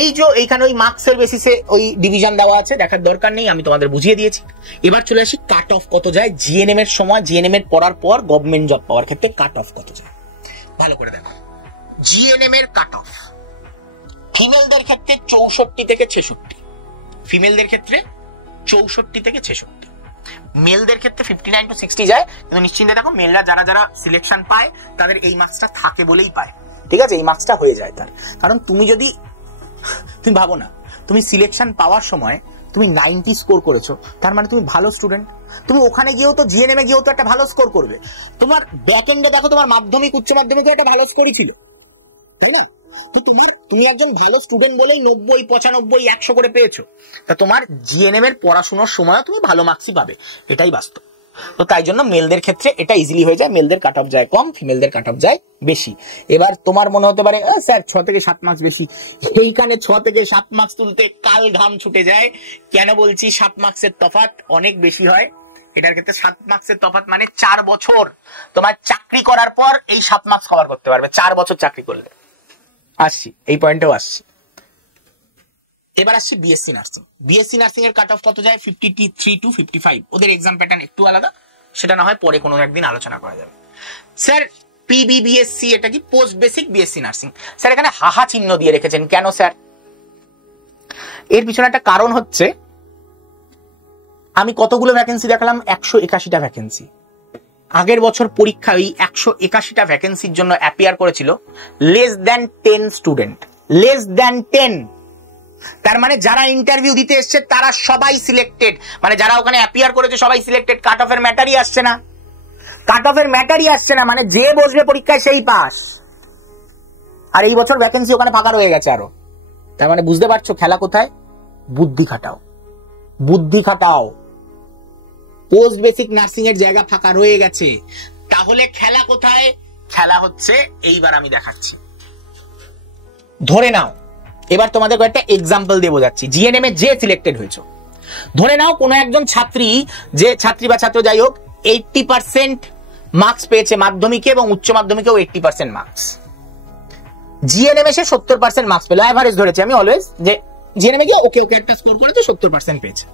এই যে এইখানে ওই মার্কসের বেসিসে ওই ডিভিশন দেওয়া আছে, দেখার দরকার নেই, আমি তোমাদের বুঝিয়ে দিয়েছি। এবার চলে আসি কাট অফ কত যায় জিএনএম এর সময়, জিএনএম এর পড়ার পর গভর্নমেন্ট জব পাওয়ার ক্ষেত্রে কাট অফ কত যায়। ভালো করে দেখো জিএনএম এর কাট অফ ফিমেলদের ক্ষেত্রে 64 থেকে 66, ফিমেলদের ক্ষেত্রে 64 থেকে 66, মেলদের ক্ষেত্রে 59 to 60 যায়। কিন্তু নিশ্চিন্তে দেখো মেলরা যারা যারা সিলেকশন পায় তাদের এই মার্কসটা থাকে বলেই পায়, ঠিক আছে? এই মার্কসটা হয়ে যায় তার। কারণ তুমি ভাবো না, তুমি সিলেকশন পাওয়ার সময় তুমি 90 স্কোর করেছো, তার মানে তুমি ভালো স্টুডেন্ট। তুমি ওখানে গিয়েও তো জিএনএম এ গিয়েও তো একটা ভালো স্কোর করবে। তোমার ব্যাক এন্ডে দেখো তোমার মাধ্যমিক উচ্চ মাধ্যমিকে একটা ভালো স্কোরই ছিল, তাই না? তো তুমি একজন ভালো স্টুডেন্ট বলেই 90, 95, 100 করে পেয়েছো। তা তোমার জিএনএম এর পড়াশোনার সময়ও তুমি ভালো মার্কসই পাবে, এটাই বাস্তব। তো তাই জন্য মেলদের ক্ষেত্রে এটা ইজিলি হয়ে যায়, মেলদের কাট অফ যায় কম, ফিমেলদের কাট অফ যায় বেশি। এবার তোমার মনে হতে পারে স্যার 6 থেকে 7 মার্কস বেশি। এইখানে 6 থেকে 7 মার্কস তুলতে কাল ঘাম ছুটে যায়। কেন বলছি 7 মার্কসের তফাৎ অনেক বেশি হয়? এটার ক্ষেত্রে 7 মার্কসের তফাৎ মানে 4 বছর তোমার চাকরি করার পর এই 7 মার্কস কভার করতে পারবে, 4 বছর চাকরি করলে। আসছি এই পয়েন্টেও আসছি। এবার আসছি বিএসসি নার্সিং। বিএসসি নার্সিং এর কাট অফ কত যায়? 53 to 55। ওদের এক্সাম প্যাটার্ন একটু আলাদা, সেটা না হয় পরে কোনো একদিন আলোচনা করা যাবে। স্যার পিবিবিএসসি এটা কি? Post basic BSc nursing. Sir এখানে হাহা চিহ্ন দিয়ে রেখেছেন কেন স্যার? এর পিছনে একটা কারণ হচ্ছে, আমি কতগুলো ভ্যাকেন্সি দেখালাম? 181টা ভ্যাকেন্সি। আগের বছর পরীক্ষা ওই 181টা ভ্যাকেন্সির জন্য অ্যাপিয়ার করেছিল less than 10 student, less than 10। তার মানে যারা ইন্টারভিউ দিতে এসছে তারা সবাই সিলেক্টেড, মানে যারা ওখানে অ্যাপিয়ার করেছে সবাই সিলেক্টেড। কাট অফের ম্যাটারই আসছে না, কাট অফের ম্যাটারই আসছে না, মানে যে বসবে পরীক্ষায় সেই পাস। আর এই বছর ভ্যাকেন্সি ওখানে ফাঁকা রয়ে গেছে আরো। তার মানে বুঝতে পারছো খেলা কোথায়? বুদ্ধি খাটাও, বুদ্ধি খাটাও। পোস্ট বেসিক নার্সিং এর জায়গা ফাঁকা রয়ে গেছে, তাহলে খেলা কোথায়? খেলা হচ্ছে এইবার আমি দেখাচ্ছি। ধরে নাও, এবার তোমাদের কয়েকটা এক্সাম্পল দিয়ে বোঝাচ্ছি। জিএনএম এ যে সিলেক্টেড হয়েছে, ধরে নাও কোনো একজন ছাত্রী, যে ছাত্রী বা ছাত্র যাই হোক, 80% মার্কস পেয়েছে মাধ্যমিকে এবং উচ্চ মাধ্যমিকেও 80% মার্কস। জিএনএম এ সে 70% মার্কস পেল, এভারেজ ধরেছি আমি অলওয়েজ, যে জিএনএম এ গিয়ে ওকে ওকে একটা স্কোর করেছে 70% পেয়েছে।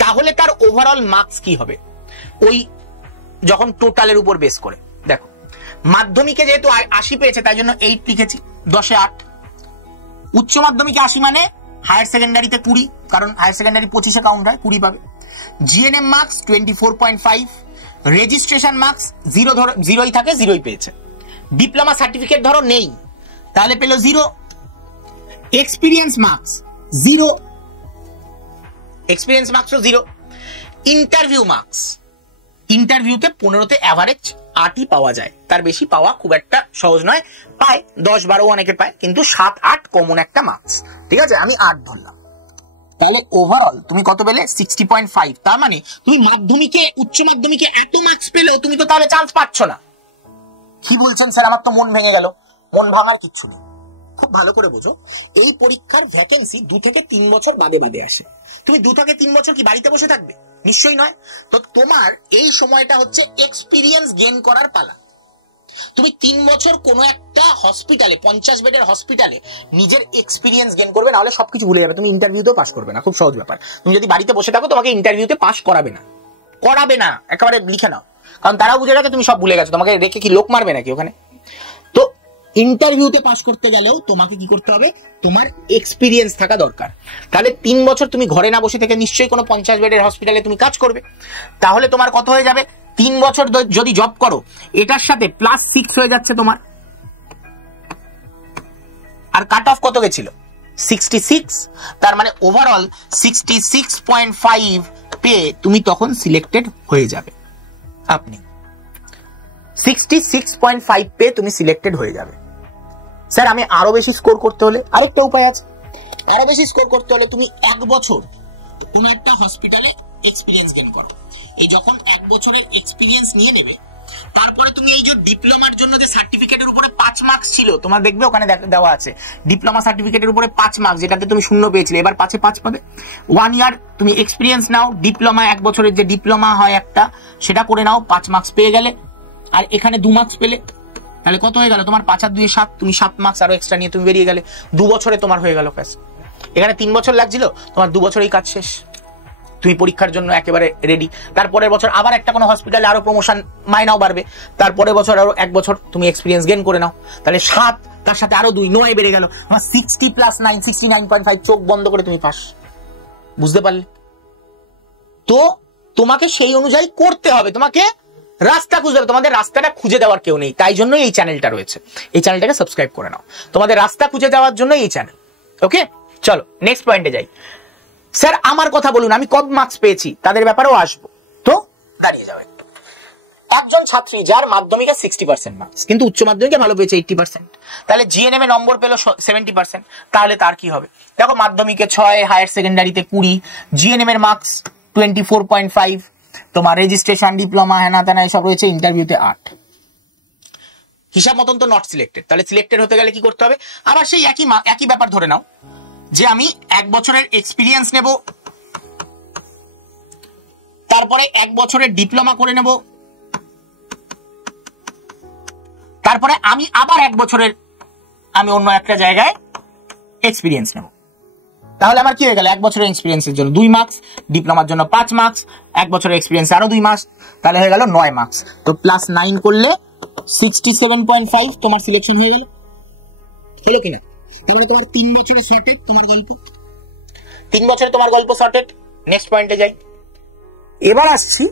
তাহলে তার ওভারঅল মার্কস কি হবে ওই যখন টোটালের উপর বেস করে? দেখো, মাধ্যমিকে যেহেতু 80 পেয়েছে তাই জন্য 8 লিখেছি, 10-এ 8। উচ্চ মাধ্যমিকে 80 মানে হায়ার সেকেন্ডারিতে 20, কারণ হায়ার সেকেন্ডারি 25-এ কাউন্ট হয়, 20 পাবে। জিএনএম মার্কস 24.5, রেজিস্ট্রেশন মার্কস 0ই থাকে, 0ই পেয়েছে। ডিপ্লোমা সার্টিফিকেট ধরো নেই, তাহলে পেল 0। এক্সপিরিয়েন্স মার্কস 0, এক্সপিরিয়েন্স মার্কসও 0। ইন্টারভিউ মার্কস, ইন্টারভিউতে 15তে অ্যাভারেজ 8ই পাওয়া যায়, তার বেশি পাওয়া খুব একটা সহজ নয়, পায় 10-12 অনেকে পায়, কিন্তু 7-8 কমন একটা মার্কস, ঠিক আছে, আমি 8 ধরলাম। তাহলে ওভারঅল তুমি কত পেলে? 60.5। তার মানে তুমি মাধ্যমিকে উচ্চ মাধ্যমিকে এত মার্কস পেলেও তুমি তো তাহলে চান্স পাচ্ছ না। কি বলছেন স্যার, আমার তো মন ভেঙে গেল। মন ভাঙার কিচ্ছু নেই, খুব ভালো করে বোঝো। এই পরীক্ষার ভ্যাকেন্সি 2 থেকে 3 বছর বাদে বাদে আসে। তুমি 2 থেকে 3 বছর কি বাড়িতে বসে থাকবে? নিশ্চয়ই নয়। তো তোমার এই সময়টা হচ্ছে এক্সপিরিয়েন্স গেইন করার পালা। তুমি 3 বছর কোনো একটা হসপিটালে, 50 বেডের হসপিটালে নিজের এক্সপিরিয়েন্স গেইন করবে, নাহলে সবকিছু ভুলে যাবে। তুমি ইন্টারভিউতেও পাস করবে না, খুব সহজ ব্যাপার। তুমি যদি বাড়িতে বসে থাকো তোমাকে ইন্টারভিউতে পাস করাবে না, করাবে না, একেবারে লিখে নাও, কারণ তারাও বুঝে রাখে তুমি সব ভুলে গেছো। তোমাকে রেখে কি লোক মারবে নাকি ওখানে? তো ইন্টারভিউতে পাস করতে গেলেও তোমাকে কি করতে হবে? তোমার এক্সপিরিয়েন্স থাকা দরকার। তাহলে 3 বছর তুমি ঘরে না বসে থেকে নিশ্চয়ই কোনো 50 বেডের হসপিটালে তুমি কাজ করবে। তাহলে তোমার কত হয়ে যাবে? 3 বছর যদি জব করো, এটার সাথে +6 হয়ে যাচ্ছে তোমার। আর কাট অফ কত গেছিল? 66। তার মানে ওভারঅল 66.5 পেয়ে তুমি তখন সিলেক্টেড হয়ে যাবে। আপনি 66.5 পেয়ে তুমি সিলেক্টেড হয়ে যাবে। স্যার আমি আরো বেশি স্কোর করতে হলে আরেকটা উপায় আছে। আরো বেশি স্কোর করতে হলে তুমি 1 বছর কোন একটা হসপিটালে এক্সপিরিয়েন্স গেইন করো। এই যখন 1 বছরের এক্সপিরিয়েন্স নিয়ে নেবে, তারপরে তুমি এই যে ডিপ্লোমার জন্য যে সার্টিফিকেটের উপরে 5 মার্কস ছিল, তোমার দেখবে ওখানে দেওয়া আছে ডিপ্লোমা সার্টিফিকেটের উপরে 5 মার্কস, যেটাতে তুমি 0 পেয়েছিলে, এবার 5-এ 5 পাবে। 1 ইয়ার তুমি এক্সপিরিয়েন্স নাও, ডিপ্লোমা 1 বছরের যে ডিপ্লোমা হয় একটা, সেটা করে নাও, 5 মার্কস পেয়ে গেলে। আর এখানে 2 মার্কস পেলে, তাহলে কত হয়ে গেল তোমার? 5 আর 2 7, তুমি 7 মার্কস আরো এক্সট্রা নিয়ে তুমি বেরিয়ে গেলে। 2 বছরে তোমার হয়ে গেল কাজ। এখানে 3 বছর লাগছিল, তোমার 2 বছরেই কাজ শেষ, তুমি পরীক্ষার জন্য একেবারে রেডি। তারপরের বছর আবার একটা কোনো হসপিটালে আরো প্রমোশন, মাইনাও বাড়বে। তারপরের বছর আরো 1 বছর তুমি এক্সপিরিয়েন্স গেইন করে নাও, তাহলে 7, তার সাথে আরো 2, 9 বেড়ে গেল। 60 + 9, 69.5, চোখ বন্ধ করে তুমি পাস। বুঝতে পারলে? তো তোমাকে সেই অনুযায়ী করতে হবে, তোমাকে রাস্তা খুঁজতে হবে। তোমাদের রাস্তাটা খুঁজে দেওয়ার কেউ নেই, তাই জন্য এই চ্যানেলটা রয়েছে। এই চ্যানেলটাকে সাবস্ক্রাইব করে নাও, তোমাদের রাস্তা খুঁজে দেওয়ার জন্য এই চ্যানেল। ওকে, চলো নেক্সট পয়েন্টে যাই। স্যার আমার কথা বলুন, আমি কম মার্কস পেয়েছি, তাদের ব্যাপারেও আসবো। তো দাঁড়িয়ে যাবে। একজন ছাত্রী যার মাধ্যমিকে 60% মার্কস, কিন্তু উচ্চ মাধ্যমিকে ভালো পেয়েছে 80%, তাহলে জিএনএম এ নম্বর পেল 70%, তাহলে তার কি হবে? দেখো মাধ্যমিকে 6, হায়ার সেকেন্ডারিতে 20, জিএনএম এর মার্কস 24.5, তোমার রেজিস্ট্রেশন, ডিপ্লোমা, হ্যানা ত্যানা এসব রয়েছে, ইন্টারভিউতে 8। হিসাব মতন তো নট সিলেক্টেড। তাহলে সিলেক্টেড হতে গেলে কি করতে হবে? আবার সেই একই ব্যাপার ধরে নাও যে আমি 1 বছরের এক্সপিরিয়েন্স নেব, তারপরে 1 বছরের ডিপ্লোমা করে নেব, তারপরে আমি আবার 1 বছরের আমি অন্য একটা জায়গায় এক্সপিরিয়েন্স নেব। তাহলে আমার কি হয়ে গেল? 1 বছরের এক্সপিরিয়েন্সের জন্য 2 মার্কস, ডিপ্লোমার জন্য 5 মার্কস, 1 বছরের এক্সপিরিয়েন্স আরো 2 মার্কস, তাহলে হয়ে গেল 9 মার্কস। তো +9 করলে 67.5 তোমার সিলেকশন হয়ে গেল। হলো কিনা? তাহলে তোমার 3 বছরের সর্টেড তোমার গল্প, 3 বছরে তোমার গল্প সর্টেড। নেক্সট পয়েন্টে যাই। এবার আসছি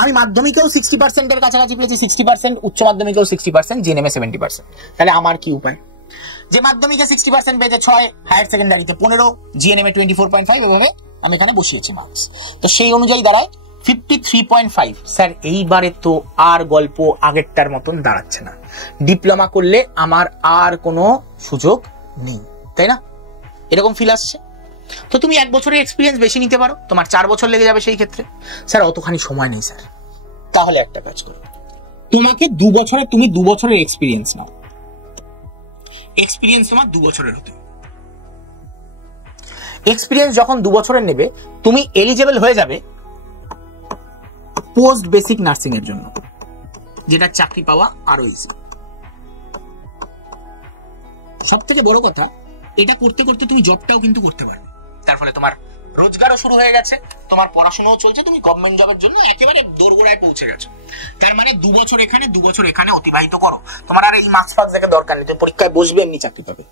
আমি মাধ্যমিকেও 60% এর কাছাকাছি পেয়েছি, 60%, উচ্চ মাধ্যমিকেও 60%, জিএনএম এ 70%। তাহলে আমার কি উপায়? যে মাধ্যমিকে 60% পেয়েছে 6, হায়ার সেকেন্ডারিতে 15, জিএনএম এ 24.5, এভাবে আমি এখানে বসিয়েছি মার্কস। তো সেই অনুযায়ী দাঁড়ায় 53.5। স্যার এইবারে তো আর গল্প আগেরটার মতন দাঁড়াচ্ছে না, ডিপ্লোমা করলে আমার আর কোনো সুযোগ নেই, তাই না? এরকম ফিল আসছে। তো তুমি 1 বছরের এক্সপিরিয়েন্স বেশি নিতে পারো, তোমার 4 বছর লেগে যাবে সেই ক্ষেত্রে। স্যার অতখানি সময় নেই স্যার। তাহলে একটা কাজ করো, তোমাকে 2 বছরে, তুমি 2 বছরের এক্সপিরিয়েন্স নাও, এক্সপিরিয়েন্স তোমার 2 বছরের হতে। এক্সপিরিয়েন্স যখন 2 বছরের নেবে, তুমি এলিজেবল হয়ে যাবে পোস্ট বেসিক নার্সিং এর জন্য, যেটা চাকরি পাওয়া আরো ইজি। সব থেকে বড় কথা, এটা করতে করতে তুমি জবটাও কিন্তু করতে পারবে, তার ফলে তোমার রোজগারও শুরু হয়ে গেছে, তোমার পড়াশোনাও চলছে, তুমি গভর্নমেন্ট জবের জন্য একেবারে দোরগোড়ায় পৌঁছে গেছো। তার মানে 2 বছর এখানে 2 বছর এখানে অতিবাহিত করো, তোমার আর এই মার্কস ফার্কস দেখে দরকার নেই, তুমি পরীক্ষায় বসবে এমনি চাকরি পাবে।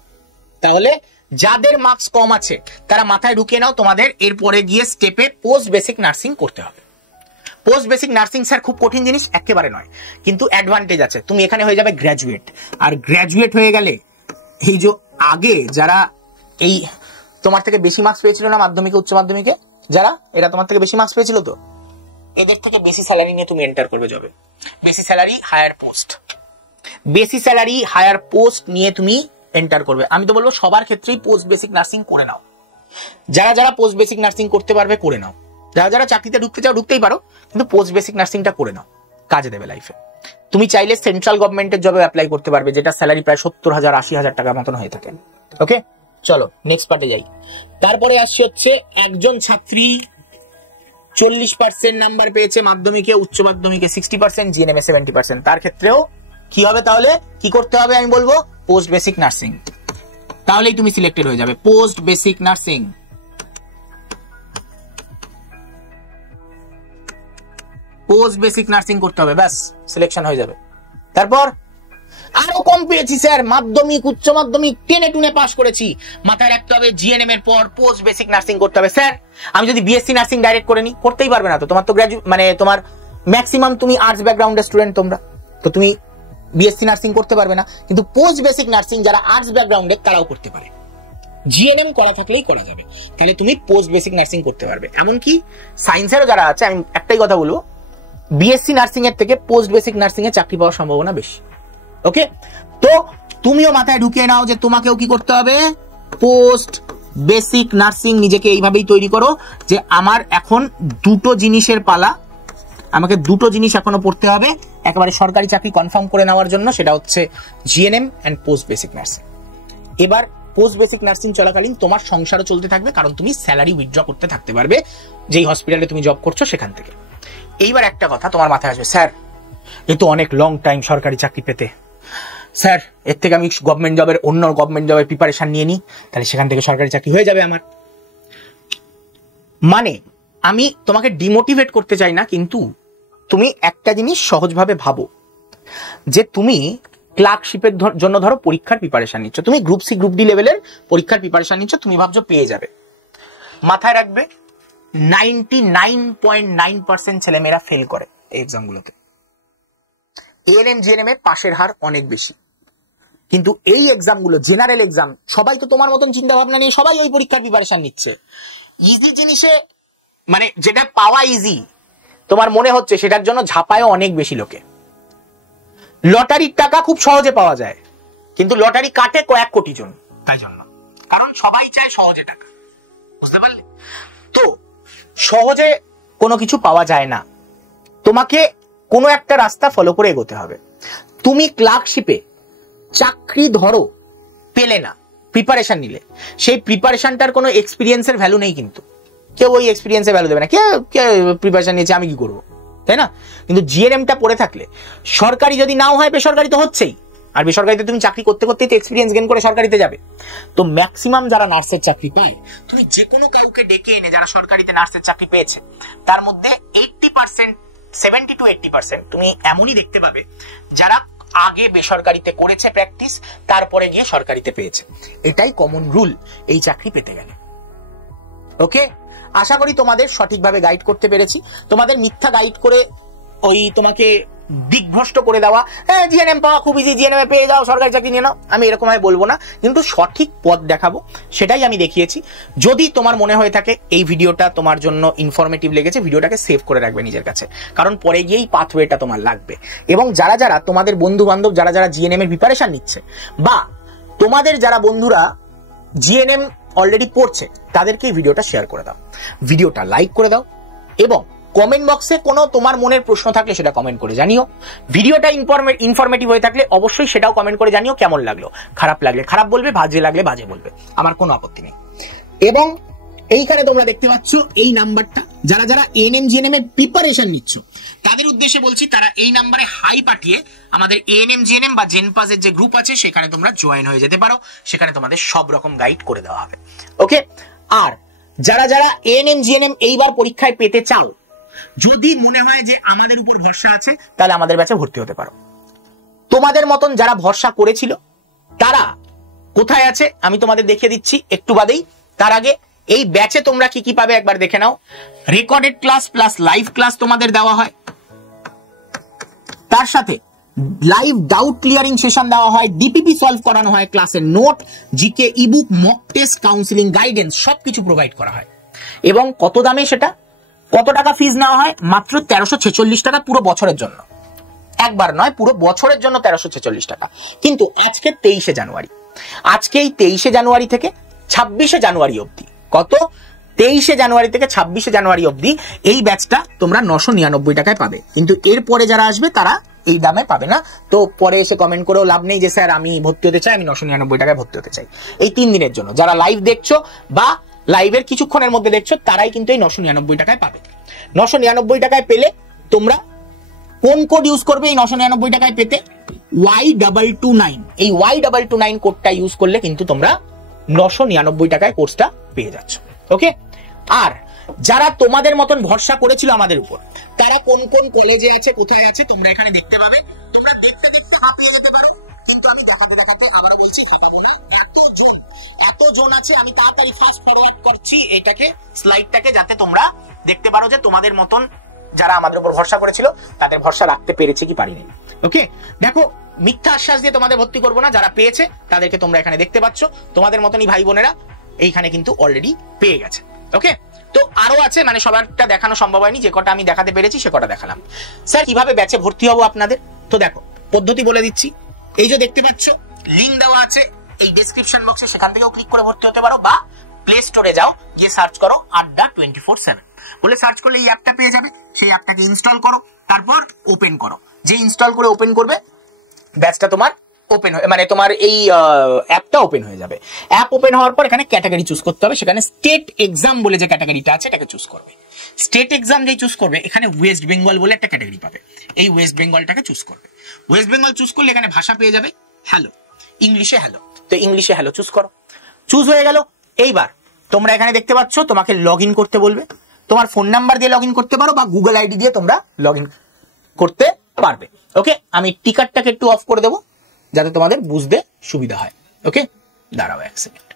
তাহলে যাদের মার্কস কম আছে তারা মাথায় ঢুকিয়ে নাও, তোমাদের এরপরে গিয়ে স্টেপে পোস্ট বেসিক নার্সিং করতে হবে। পোস্ট বেসিক নার্সিং স্যার খুব কঠিন জিনিস, একেবারে নয়, কিন্তু অ্যাডভান্টেজ আছে, তুমি এখানে হয়ে যাবে গ্র্যাজুয়েট। আর গ্র্যাজুয়েট হয়ে গেলে এই যে আগে যারা এই তোমার থেকে বেশি মার্কস পেয়েছিল না মাধ্যমিকে, উচ্চ মাধ্যমিকে, যারা এরা তোমার থেকে বেশি মার্কস পেয়েছিল, তো এদের থেকে বেশি স্যালারি নিয়ে তুমি এন্টার করবে জবে। বেশি স্যালারি হায়ার পোস্ট, বেশি স্যালারি হায়ার পোস্ট নিয়ে তুমি এন্টার করবে। আমি তো বলবো সবার ক্ষেত্রেই পোস্ট বেসিক নার্সিং করে নাও, যারা যারা পোস্ট বেসিক নার্সিং করতে পারবে করে নাও, যারা যারা চাকরিতে ঢুকতে চাও ঢুকতেই পারো, কিন্তু পোস্ট বেসিক নার্সিংটা করে নাও, কাজে দেবে লাইফে। তুমি চাইলে সেন্ট্রাল গভর্নমেন্টের জবে অ্যাপ্লাই করতে পারবে, যেটা স্যালারি প্রায় 70,000 80,000 টাকার মতন হয়ে থাকে। ওকে, চলো নেক্সট পার্টে যাই। তারপরে আসছে হচ্ছে একজন ছাত্রী 40% নাম্বার পেয়েছে মাধ্যমিকে, উচ্চ মাধ্যমিকে 60%, জিএনএম এ 70%। তার ক্ষেত্রেও কি হবে? তাহলে কি করতে হবে আমি বলবো, পোস্ট বেসিক নার্সিং। তাহলেই তুমি সিলেক্টেড হয়ে যাবে, post basic nursing. Post basic nursing করতে হবে, ব্যাস সিলেকশন হয়ে যাবে। তারপর আরো কম পেয়েছি স্যার, মাধ্যমিক উচ্চ মাধ্যমিক টেনে টুনে পাস করেছি, মাথায় রাখতে হবে জিএনএম এর পর পোস্ট বেসিক নার্সিং করতে হবে। স্যার আমি যদি বিএসসি নার্সিং ডাইরেক্ট করে নি, করতেই পারবে না তো, তোমার তো গ্র্যাজুয়েট, মানে তোমার ম্যাক্সিমাম তুমি আর্টস ব্যাকগ্রাউন্ডের স্টুডেন্ট তোমরা, তো তুমি বিএসসি নার্সিং করতে পারবে না। কিন্তু পোস্ট বেসিক নার্সিং যারা আর্টস ব্যাকগ্রাউন্ডে তারাও করতে পারে, জিএনএম করা থাকলেই করা যাবে। তাহলে তুমি পোস্ট বেসিক নার্সিং করতে পারবে। এমনকি সায়েন্সেরও যারা আছে, আমি একটাই কথা বলবো, বিএসসি নার্সিং এর থেকে পোস্ট বেসিক নার্সিং এ চাকরি পাওয়ার সম্ভাবনা বেশি। ওকে, তো তুমিও মাথায় ঢুকিয়ে নাও যে তোমাকেও কি করতে হবে, পোস্ট বেসিক নার্সিং। নিজেকে এইভাবেই তৈরি করো যে আমার এখন 2টো জিনিসের পালা, আমাকে 2টো জিনিস এখনো পড়তে হবে একেবারে সরকারি চাকরি কনফার্ম করে নেওয়ার জন্য, সেটা হচ্ছে GNM and post basic nursing. এবার পোস্ট বেসিক নার্সিং চলাকালীন তোমার সংসারও চলতে থাকবে, কারণ তুমি স্যালারি উইথড্র করতে থাকতে পারবে যেই হসপিটালে তুমি জব করছো সেখান থেকে। এইবার একটা কথা তোমার মাথায় আসবে, স্যার এ তো অনেক লং টাইম সরকারি চাকরি পেতে, স্যার এর থেকে আমি গভর্নমেন্ট জবের, অন্য গভর্নমেন্ট জবের প্রিপারেশন নিয়ে নিই, তাহলে সেখান থেকে সরকারি চাকরি হয়ে যাবে আমার। মানে আমি তোমাকে ডিমোটিভেট করতে চাই না, কিন্তু তুমি একটা জিনিস সহজভাবে ভাবো যে তুমি ক্লার্কশিপের জন্য ধরো পরীক্ষার প্রিপারেশন নিচ্ছ, তুমি গ্রুপ সি গ্রুপ ডি লেভেলের পরীক্ষার প্রিপারেশন নিচ্ছ, তুমি ভাবছো পেয়ে যাবে। মাথায় রাখবে 99.9% ছেলেমেয়েরা ফেল করে এই এক্সাম গুলোতে। এএনএম জিএনএম এ পাশের হার অনেক বেশি, কিন্তু এই এক্সাম গুলো জেনারেল এক্সাম, সবাই তো তোমার মতন চিন্তা ভাবনা নিয়ে সবাই ওই পরীক্ষার প্রিপারেশন নিচ্ছে। ইজি জিনিসে, মানে যেটা পাওয়া ইজি তোমার মনে হচ্ছে, সেটার জন্য ঝাঁপায় অনেক বেশি লোকে। লটারির টাকা খুব সহজে পাওয়া যায়, কিন্তু লটারি কাটে কয়েক কোটি জন, তাই জন্য, কারণ সবাই চায় সহজে টাকা, বুঝতে পারলে? তো সহজে কোনো কিছু পাওয়া যায় না, তোমাকে কোনো একটা রাস্তা ফলো করে এগোতে হবে। তুমি ক্লার্কশিপে চাকরি ধরো পেলে না, প্রিপারেশন নিলে, সেই প্রিপারেশনটার কোনো এক্সপিরিয়েন্সের ভ্যালু নেই, কিন্তু কেউ ওই এক্সপিরিয়েন্সের ভ্যালু দেবে না, কে প্রিপারেশন নিয়েছে আমি কি করবো, তাই না? কিন্তু জিএনএমটা পড়ে থাকলে সরকারি যদি নাও হয়, বেসরকারি তো হচ্ছেই, আর বেসরকারিতে তুমি চাকরি করতে করতেই তো এক্সপিরিয়েন্স গেইন করে সরকারিতে যাবে। তো ম্যাক্সিমাম যারা নার্সের চাকরি পায়, তুমি যে কোনো কাউকে ডেকে এনে যারা সরকারিতে নার্সের চাকরি পেয়েছে, তার মধ্যে 80%, 70 to 80% তুমি এমনই দেখতে পাবে যারা আগে বেসরকারিতে করেছে প্র্যাকটিস, তারপরে গিয়ে সরকারিতে পেয়েছে। এটাই কমন রুল এই চাকরি পেতে গেলে। ওকে, আশা করি তোমাদের সঠিকভাবে গাইড করতে পেরেছি। তোমাদের মিথ্যা গাইড করে ওই তোমাকে দিগ্ভ্রষ্ট করে দেওয়া, হ্যাঁ জিএনএম পাওয়া খুব ইজি, জিএনএম পেয়ে যাও, সরকারি চাকরি নিয়ে নাও, আমি এরকম ভাবে বলবো না, কিন্তু সঠিক পথ দেখাবো, সেটাই আমি দেখিয়েছি। যদি তোমার মনে হয়ে থাকে এই ভিডিওটা তোমার জন্য ইনফরমেটিভ লেগেছে, ভিডিওটাকে সেভ করে রাখবে নিজের কাছে, কারণ পরে গিয়েই পাথওয়েটা তোমার লাগবে। এবং যারা যারা তোমাদের বন্ধু বান্ধব যারা যারা জিএনএম এর প্রিপারেশন নিচ্ছে, বা তোমাদের যারা বন্ধুরা জিএনএম অলরেডি পড়ছে, তাদেরকে এই ভিডিওটা শেয়ার করে দাও, ভিডিওটা লাইক করে দাও, এবং কমেন্ট বক্সে কোনো তোমার মনের প্রশ্ন থাকলে সেটা কমেন্ট করে জানিও। ভিডিওটা ইনফরমেটিভ হয়ে থাকলে অবশ্যই সেটাও কমেন্ট করে জানিও কেমন লাগলো। খারাপ লাগলে খারাপ বলবে, বাজে লাগলে বাজে বলবে, আমার কোনো আপত্তি নেই। এবং এইখানে তোমরা দেখতে পাচ্ছ এই নাম্বারটা, যারা যারা এএনএম জিএনএম এর প্রিপারেশন নিচ্ছ তাদের উদ্দেশ্যে বলছি, তারা এই নাম্বারে হাই পাঠিয়ে আমাদের এএনএম জিএনএম বা জেনপাসের যে গ্রুপ আছে সেখানে তোমরা জয়েন হয়ে যেতে পারো, সেখানে তোমাদের সব রকম গাইড করে দেওয়া হবে। ওকে, আর যারা যারা এএনএম জিএনএম এইবার পরীক্ষায় পেতে চাও, যদি মনে হয় যে আমাদের উপর ভরসা আছে, তাহলে আমাদের ব্যাচে ভর্তি হতে পারো। তোমাদের মতন যারা ভরসা করেছিল তারা কোথায় আছে আমি তোমাদের দেখিয়ে দিচ্ছি একটু বাদেই। তার আগে এই ব্যাচে তোমরা কি কি পাবে একবার দেখে নাও। Recorded class plus live class তোমাদের দেওয়া হয়, তার সাথে লাইভ ডাউট ক্লিয়ারিং সেশন দেওয়া হয়, ডিপিপি সলভ করানো হয়, ক্লাসের note, GK, ebook, mock test, counselling, guidance সবকিছু প্রোভাইড করা হয়। এবং কত দামে সেটা, কত টাকা ফিজ নেওয়া হয়? মাত্র 1346 টাকা পুরো বছরের জন্য, একবার নয় পুরো বছরের জন্য 1346 টাকা। কিন্তু আজকে 23শে জানুয়ারি, আজকে এই 23শে জানুয়ারি থেকে 26শে জানুয়ারি অবধি, কত 23শে জানুয়ারি থেকে 26শে জানুয়ারি অবধি এই ব্যাচটা তোমরা 999 টাকায় পাবে। কিন্তু এরপরে যারা আসবে তারা এই দামে পাবে না। তো পরে এসে কমেন্ট করেও লাভ নেই যে স্যার আমি ভর্তি হতে চাই, আমি 999 টাকায় ভর্তি হতে চাই। এই 3 দিনের জন্য যারা লাইভ দেখছো বা লাইভের কিছুক্ষণের মধ্যে দেখছো, তারাই কিন্তু এই 999 টাকায় পাবে। 999 টাকায় পেলে তোমরা কোন কোড ইউজ করবে এই 999 টাকায় পেতে? Y229, এই Y229 কোডটা ইউজ করলে কিন্তু তোমরা 999 টাকায় কোর্সটা পেয়ে যাচ্ছ। ওকে, আর যারা তোমাদের মতন ভরসা করেছিল আমাদের উপর, তারা কোন কোন কলেজে আছে, কোথায় আছে তোমরা এখানে দেখতে পাবে। তোমরা দেখতে দেখতে হাঁপিয়ে যেতে পারো, কিন্তু আমি দেখাতে দেখাতে আবারও বলছি হাঁপাবো না। এত জোন আছে, আমি তাড়াতাড়ি ফাস্ট ফরওয়ার্ড করছি এটাকে, স্লাইডটাকে, যাতে তোমরা দেখতে পারো যে তোমাদের মতন যারা আমাদের উপর ভরসা করেছিল তাদের ভরসা রাখতে পেরেছে কি পারিনি। ওকে, দেখো মিথ্যা আশ্বাস দিয়ে তোমাদের ভর্তি করবো না, যারা পেয়েছে তাদেরকে তোমরা এখানে দেখতে পাচ্ছ, তোমাদের মতনই ভাই বোনেরা এইখানে কিন্তু অলরেডি পেয়ে গেছে। ওকে, তো আরো আছে, মানে সবারটা দেখানো সম্ভব হয়নি, যে কটা আমি দেখাতে পেরেছি সে কটা দেখালাম। স্যার কিভাবে ব্যাচে ভর্তি হবো আপনাদের? তো দেখো পদ্ধতি বলে দিচ্ছি, এই যে দেখতে পাচ্ছ লিংক দেওয়া আছে এই ডেসক্রিপশন বক্সে, সেখান থেকেও ক্লিক করে ভর্তি হতে পারো, বা প্লে স্টোরে যাও, গিয়ে সার্চ করো আড্ডা 24/7 বলে সার্চ করলে এই অ্যাপটা পেয়ে যাবে। সেই অ্যাপটাকে ইনস্টল করো, তারপর ওপেন করো। যে ইনস্টল করে ওপেন করবে, ব্যাচটা তোমার ওপেন হয়ে, মানে তোমার এই অ্যাপটা ওপেন হয়ে যাবে। অ্যাপ ওপেন হওয়ার পর এখানে ক্যাটাগরি চুজ করতে হবে, সেখানে স্টেট এক্সাম বলে যে ক্যাটাগরিটা আছে এটাকে চুজ করবে। স্টেট এক্সাম যেই চুজ করবে, এখানে ওয়েস্ট বেঙ্গল বলে একটা ক্যাটাগরি পাবে, এই ওয়েস্ট বেঙ্গলটাকে চুজ করবে। ওয়েস্ট বেঙ্গল চুজ করলে এখানে ভাষা পেয়ে যাবে হ্যালো, ইংলিশে হ্যালো, তো ইংলিশে হ্যালো চুজ করো। চুজ হয়ে গেল। এইবার তোমরা এখানে দেখতে পাচ্ছ তোমাকে লগ ইন করতে বলবে, তোমার ফোন নাম্বার দিয়ে লগ ইন করতে পারো বা গুগল আইডি দিয়ে তোমরা লগ ইন করতে পারবে। ওকে, আমি টিকারটাকে একটু অফ করে দেবো যাতে তোমাদের বুঝতে সুবিধা হয়। ওকে, দাঁড়াও এক সেকেন্ড।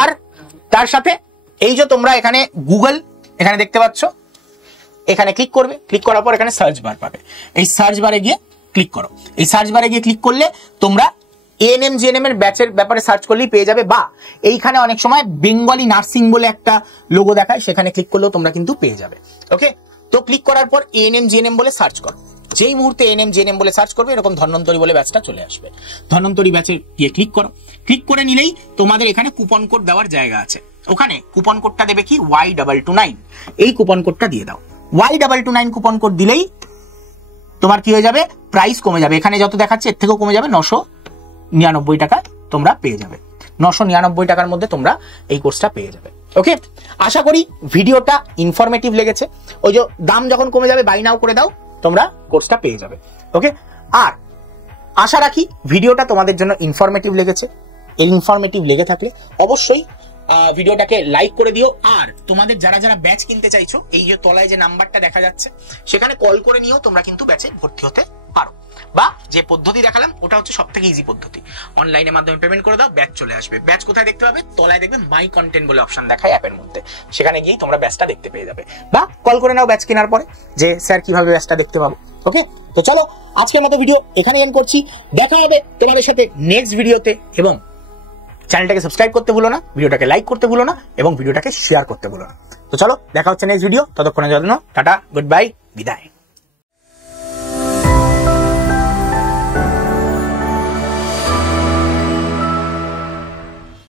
আর তার সাথে এই যে তোমরা এখানে গুগল এখানে দেখতে পাচ্ছ, এখানে ক্লিক করবে, ক্লিক করার পর এখানে সার্চ বার পাবে, এই সার্চ বারে গিয়ে ক্লিক করো। এই সার্চ বারে গিয়ে ক্লিক করলে তোমরা এএনএম জিএনএম এর ব্যাচের ব্যাপারে সার্চ করলেই পেয়ে যাবে, বা এইখানে অনেক সময় বেঙ্গলি নার্সিং বলে একটা লোগো দেখায়, সেখানে ক্লিক করলেও তোমরা কিন্তু পেয়ে যাবে। ওকে, তো ক্লিক করার পর এএনএম জিএনএম বলে সার্চ করো। যেই মুহূর্তে এএনএম জিএনএম বলে সার্চ করবে, এরকম ধন্বন্তরী বলে ব্যাচটা চলে আসবে। ধন্বন্তরী ব্যাচে গিয়ে ক্লিক করো। ক্লিক করে নিলেই তোমাদের এখানে কুপন কোড দেওয়ার জায়গা আছে, ওখানে কুপন কোডটা দেবে কি Y229, এই কুপন কোডটা দিয়ে দাও। Y229 কুপন কোড দিলেই তোমার কি হয়ে যাবে, প্রাইস কমে যাবে, এখানে যত দেখাচ্ছে এর থেকেও কমে যাবে, 999 টাকা তোমরা পেয়ে যাবে। 999 টাকার মধ্যে তোমরা এই কোর্সটা পেয়ে যাবে। ওকে, আশা করি ভিডিওটা ইনফরমেটিভ লেগেছে। ওই যে দাম যখন কমে যাবে বাই নাও করে দাও, তোমরা কোর্সটা পেয়ে যাবে। ওকে, আর আশা রাখি ভিডিওটা তোমাদের জন্য ইনফরমেটিভ লেগেছে। এই ইনফরমেটিভ লেগে থাকলে অবশ্যই ভিডিওটাকে লাইক করে দিও। আর তোমাদের যারা যারা ব্যাচ কিনতে চাইছো, এই যে তলায় যে নাম্বারটা দেখা যাচ্ছে সেখানে কল করে নিয়েও তোমরা কিন্তু ব্যাচে ভর্তি হতে পারো। বা যে পদ্ধতি দেখালাম ওটা হচ্ছে সব থেকে ইজি পদ্ধতি। অনলাইনের মাধ্যমে পেমেন্ট করে দাও, ব্যাচ চলে আসবে। ব্যাচ কোথায় দেখতে পাবে? তলায় দেখবে মাই কন্টেন্ট বলে অপশন দেখায় অ্যাপের মধ্যে, সেখানে গিয়েই তোমরা ব্যাচটা দেখতে পেয়ে যাবে। বা কল করে নাও ব্যাচ কেনার পরে যে স্যার কিভাবে ব্যাচটা দেখতে পাবো। ওকে, তো চলো আজকের মতো ভিডিও এখানে এন্ড করছি। দেখা হবে তোমাদের সাথে নেক্সট ভিডিওতে, এবং চ্যানেলটাকে সাবস্ক্রাইব করতে ভুলো না, ভিডিওটাকে লাইক করতে ভুলো না, এবং ভিডিওটাকে শেয়ার করতে ভুলো না। তো চলো দেখা হচ্ছে নেক্সট ভিডিও, ততক্ষণের জন্য টাটা, গুড বাই, বিদায়।